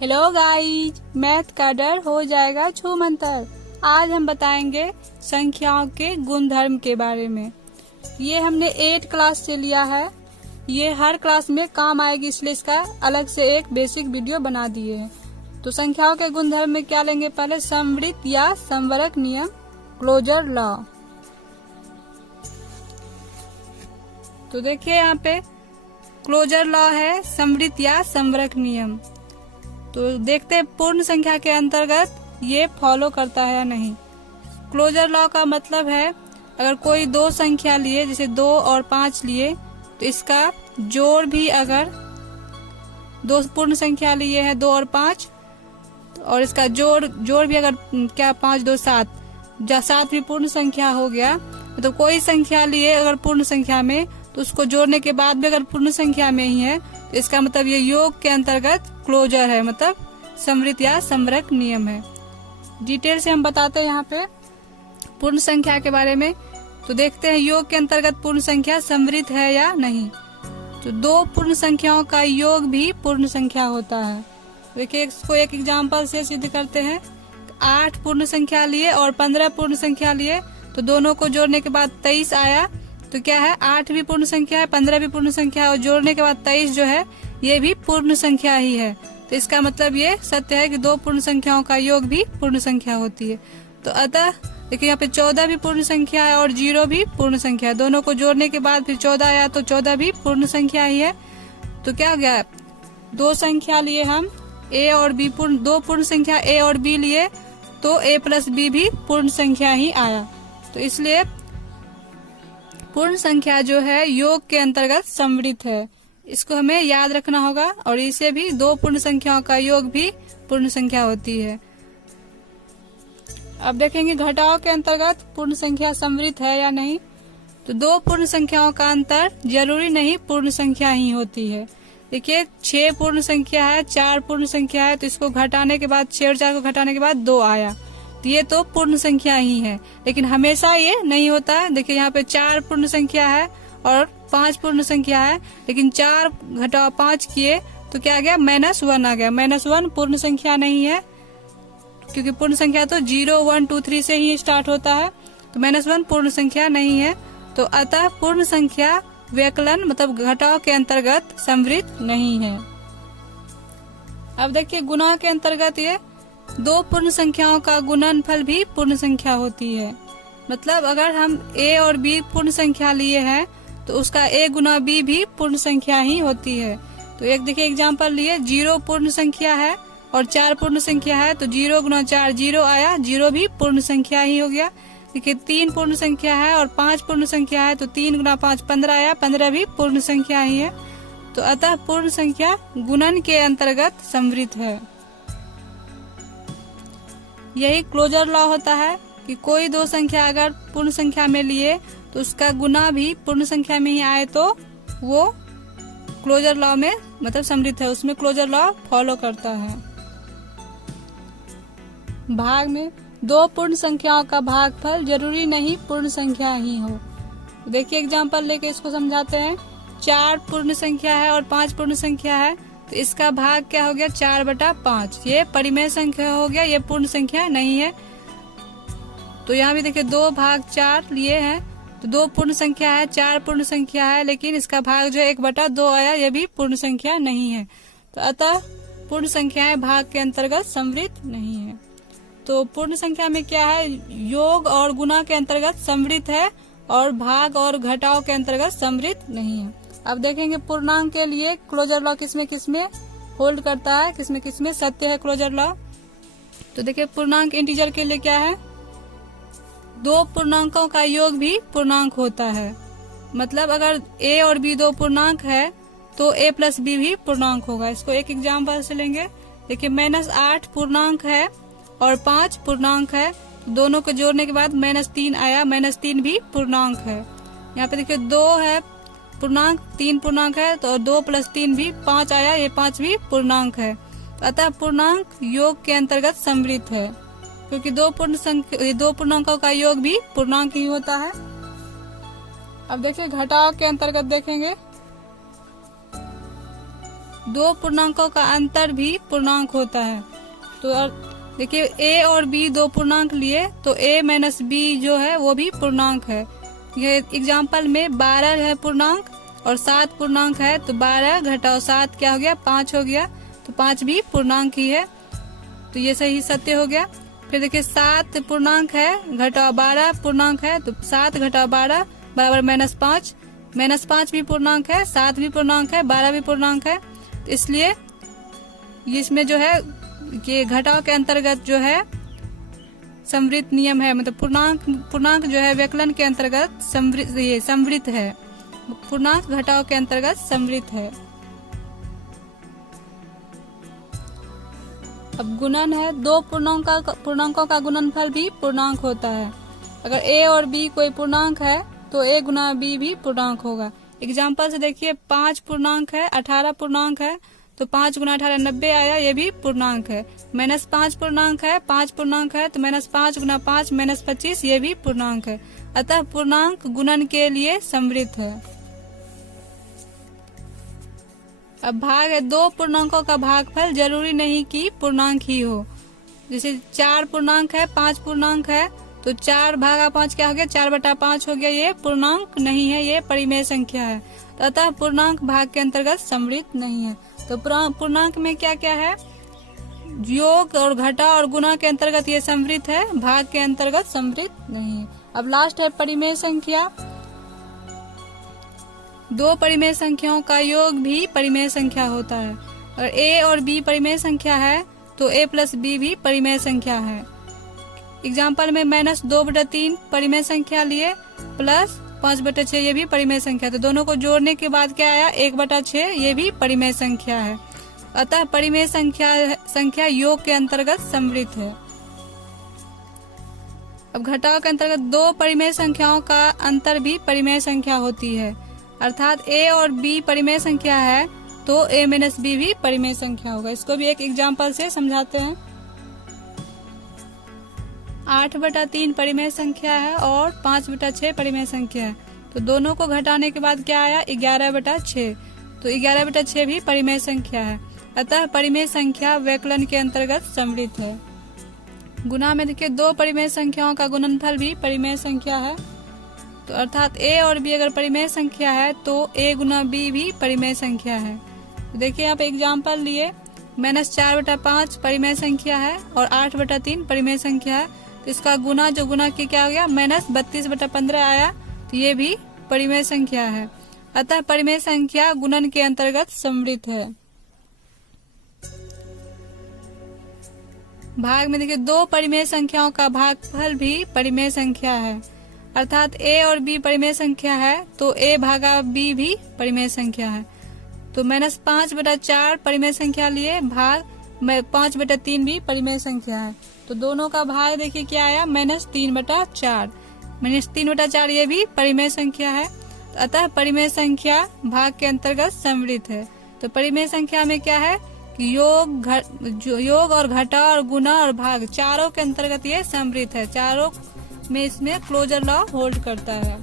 Hello guys, math का डर हो जाएगा छू मंतर। आज हम बताएंगे संख्याओं के गुणधर्म के बारे में। ये हमने 8 क्लास से लिया है। ये हर क्लास में काम आएगी, इसलिए इसका अलग से एक बेसिक वीडियो बना दिए हैं। तो संख्याओं के गुणधर्म में क्या लेंगे? पहले समवृत्त या समवरक नियम, क्लोजर लॉ। तो देखिए यहाँ पे क्लोजर लॉ है समवृत्त या समवरक नियम। तो देखते हैं पूर्ण संख्या के अंतर्गत ये फॉलो करता है या नहीं। क्लोजर लॉ का मतलब है अगर कोई दो संख्या लिए, जैसे 2 और 5 लिए, तो इसका जोड़ भी, अगर दो पूर्ण संख्या लिए है 2 और 5, और इसका जोड़ भी अगर 5 2 7, 7 भी पूर्ण संख्या हो गया। तो कोई संख्या लिए अगर पूर्ण संख्या में, तो उसको जोड़ने के बाद भी अगर पूर्ण संख्या में ही है, तो इसका मतलब ये योग के अंतर्गत क्लोजर है, मतलब समवृत्त या समवरक नियम है। डिटेल से हम बताते हैं यहाँ पे पूर्ण संख्या के बारे में। तो देखते हैं योग के अंतर्गत पूर्ण संख्या समवृत्त है या नहीं। तो दो पूर्ण संख्याओं का योग भी पूर्ण संख्या होता है। देखिए इसको एक एग्जाम्पल से सिद्ध करते हैं। 8 पूर्ण संख्या लिए और 15 पूर्ण संख्या लिए, तो दोनों को जोड़ने के बाद 23 आया। तो क्या है, 8 भी पूर्ण संख्या है, 15 भी पूर्ण संख्या है, और जोड़ने के बाद 23 जो है ये भी पूर्ण संख्या ही है। तो इसका मतलब ये सत्य है कि दो पूर्ण संख्याओं का योग भी पूर्ण संख्या होती है। तो अतः देखिए यहाँ पे 14 भी पूर्ण संख्या है और 0 भी पूर्ण संख्या है। दोनों को जोड़ने के बाद फिर 14 आया, तो 14 भी पूर्ण संख्या ही है। तो क्या हो गया, दो संख्या लिए हम a और b, दो पूर्ण संख्या a और b लिए, तो a प्लस b भी पूर्ण संख्या ही आया। तो इसलिए पूर्ण संख्या जो है योग के अंतर्गत समवृत्त है। इसको हमें याद रखना होगा। और इसे भी दो पूर्ण संख्याओं का योग भी पूर्ण संख्या होती है। अब देखेंगे घटाव के अंतर्गत पूर्ण संख्या समवृत्त है या नहीं। तो दो पूर्ण संख्याओं का अंतर जरूरी नहीं पूर्ण संख्या ही होती है। देखिए 6 पूर्ण संख्या है, 4 पूर्ण संख्या है, तो इसको घटाने के बाद 6 और 4 को घटाने के बाद 2 आया, तो ये तो पूर्ण संख्या ही है। लेकिन हमेशा ये नहीं होता है। देखिए यहाँ पे 4 पूर्ण संख्या है और 5 पूर्ण संख्या है, लेकिन 4 घटाओ 5 किए तो क्या आ गया, -1 आ गया। -1 पूर्ण संख्या नहीं है, क्योंकि पूर्ण संख्या तो 0 1 2 3 से ही स्टार्ट होता है। तो -1 पूर्ण संख्या नहीं है। तो अतः पूर्ण संख्या व्यकलन मतलब घटाव के अंतर्गत समवृत्त नहीं है। अब देखिए गुणा के अंतर्गत ये दो पूर्ण संख्याओं का गुणनफल भी पूर्ण संख्या होती है। मतलब अगर हम a और b पूर्ण संख्या लिए हैं, तो उसका a गुना b भी पूर्ण संख्या ही होती है। तो एक देखिए एग्जांपल लिए, 0 पूर्ण संख्या है और 4 पूर्ण संख्या है, तो 0 गुना 4 0 आया, 0 भी पूर्ण संख्या ही हो गया। देखिए 3 पूर्ण संख्या है और 5 पूर्ण संख्या है, तो 3 गुना 5 15 आया, 15 भी पूर्ण संख्या ही है। तो अतः पूर्ण संख्या गुणन के अंतर्गत समवृत्त है। यही क्लोजर लॉ होता है कि कोई दो संख्या अगर पूर्ण संख्या में लिए, तो उसका गुना भी पूर्ण संख्या में ही आए, तो वो क्लोजर लॉ में मतलब समवृत्त है, उसमें क्लोजर लॉ फॉलो करता है। भाग में दो पूर्ण संख्याओं का भागफल जरूरी नहीं पूर्ण संख्या ही हो। देखिए एग्जांपल लेके इसको समझाते हैं। 4 पूर्ण संख्या है और 5 पूर्ण संख्या है, तो इसका भाग क्या हो गया, 4/5। ये परिमेय संख्या हो गया, ये पूर्ण संख्या नहीं है। तो यहाँ भी देखिए 2/4 लिए हैं, तो 2 पूर्ण संख्या है, 4 पूर्ण संख्या है, लेकिन इसका भाग जो 1/2 आया, ये भी पूर्ण संख्या नहीं है। तो अतः पूर्ण संख्याएं भाग के अंतर्गत समवृत्त नहीं है। तो पूर्ण संख्या में क्या है, योग और गुणा के अंतर्गत समवृत्त है, और भाग और घटाव के अंतर्गत समवृत्त नहीं है। अब देखेंगे पूर्णांक के लिए क्लोजर लॉ किसमें किसमें होल्ड करता है, किसमें किसमें सत्य है क्लोजर लॉ। तो देखिए पूर्णांक इंटीजर के लिए क्या है, दो पूर्णांकों का योग भी पूर्णांक होता है। मतलब अगर a और b दो पूर्णांक है, तो a प्लस b भी पूर्णांक होगा। इसको एक एग्जाम्पल से लेंगे। देखिए -8 पूर्णांक है और 5 पूर्णांक है, दोनों को जोड़ने के बाद -3 आया, -3 भी पूर्णांक है। यहाँ पे देखिए 2 है पूर्णांक, 3 पूर्णांक है, तो 2 + 3 भी 5 आया, ये 5 भी पूर्णांक है। अतः पूर्णांक योग के अंतर्गत समवृत्त है, क्योंकि दो पूर्णांकों का योग भी पूर्णांक ही होता है। अब देखिए घटाव के अंतर्गत देखेंगे। दो पूर्णांकों का अंतर भी पूर्णांक होता है। तो देखिए a और b दो पूर्णांक लिए तो a माइनस b जो है वो भी पूर्णांक है। ये एग्जाम्पल में 12 है पूर्णांक और 7 पूर्णांक है, तो 12 घटाओ 7 क्या हो गया, 5 हो गया, तो 5 भी पूर्णांक ही है, तो ये सही सत्य हो गया। फिर देखिए 7 पूर्णांक है घटाओ 12 पूर्णांक है, तो 7 घटाओ 12 बराबर -5, -5 भी पूर्णांक है, 7 भी पूर्णांक है, 12 भी पूर्णांक है, तो इसलिए इसमें जो है ये घटाव के अंतर्गत जो है समवृत्त नियम है, मतलब पूर्णांक जो है व्यकलन के अंतर्गत समवृत्त है, पूर्णांक घटाव के अंतर्गत समवृत्त है। अब गुणन है, दो पूर्णांकों का गुणनफल भी पूर्णांक होता है। अगर a और b कोई पूर्णांक है तो a गुना b भी पूर्णांक होगा। एग्जाम्पल से देखिए 5 पूर्णांक है, 18 पूर्णांक है, तो 5 गुना 18 90 आया, ये भी पूर्णांक है। -5 पूर्णांक है, 5 पूर्णांक है, तो -5 गुना 5 -25, ये भी पूर्णांक है। अतः पूर्णांक गुणन के लिए समवृत्त है। अब भाग है, दो पूर्णांकों का भागफल जरूरी नहीं कि पूर्णांक ही हो। जैसे 4 पूर्णांक है, 5 पूर्णांक है, तो 4 भागा 5 क्या हो गया, 4/5 हो गया, ये पूर्णांक नहीं है, ये परिमेय संख्या है। तो अतः पूर्णांक भाग के अंतर्गत समवृत्त नहीं है। तो पूर्णांक में क्या क्या है, योग और घटा और गुणा के अंतर्गत ये समवृत्त है, भाग के अंतर्गत समवृत्त नहीं है। अब लास्ट है परिमेय संख्या। दो परिमेय संख्याओं का योग भी परिमेय संख्या होता है। अगर a और b परिमेय संख्या है तो a प्लस b भी परिमेय संख्या है। एग्जाम्पल में -2/3 परिमेय संख्या लिए प्लस 5/6 ये भी परिमेय संख्या, तो दोनों को जोड़ने के बाद क्या आया, 1/6 ये भी परिमेय संख्या है। अतः परिमेय संख्या योग के अंतर्गत समवृत्त है। अब घटाव के अंतर्गत दो परिमेय संख्याओं का अंतर भी परिमेय संख्या होती है, अर्थात a और b परिमेय संख्या है तो a माइनस b भी परिमेय संख्या होगा। इसको भी एक एग्जाम्पल से समझाते हैं। 8/3 परिमेय संख्या है और 5/6 परिमेय संख्या है, तो दोनों को घटाने के बाद क्या आया, 11/6, तो 11/6 भी परिमेय संख्या है। अतः परिमेय संख्या व्यकलन के अंतर्गत समवृत्त है। गुणा में देखिए दो परिमेय संख्याओं का गुणनफल भी परिमेय संख्या है, तो अर्थात a और b अगर परिमेय संख्या है तो a गुना b भी परिमेय संख्या है। तो देखिए यहाँ पे एग्जाम्पल लिए -4/5 परिमेय संख्या है और 8/3 परिमेय संख्या है, तो इसका गुना जो गुना की क्या हो गया, -32/15 आया, तो ये भी परिमेय संख्या है। अतः परिमेय संख्या गुणन के अंतर्गत समवृत्त है। भाग में देखिए दो परिमेय संख्याओं का भागफल भी परिमेय संख्या है, अर्थात a और b परिमेय संख्या है तो a भागा b भी परिमेय संख्या है। तो -5/4 परिमेय संख्या लिए, भाग 5/3 भी परिमेय संख्या है, तो दोनों का भाग देखिए क्या आया, -3/4, -3/4 ये भी परिमेय संख्या है। अतः परिमेय संख्या भाग के अंतर्गत समवृत्त है। तो परिमेय संख्या में क्या है कि योग और घटा और गुना और भाग चारों के अंतर्गत ये समवृत्त है, चारों में इसमें क्लोजर लॉ होल्ड करता है।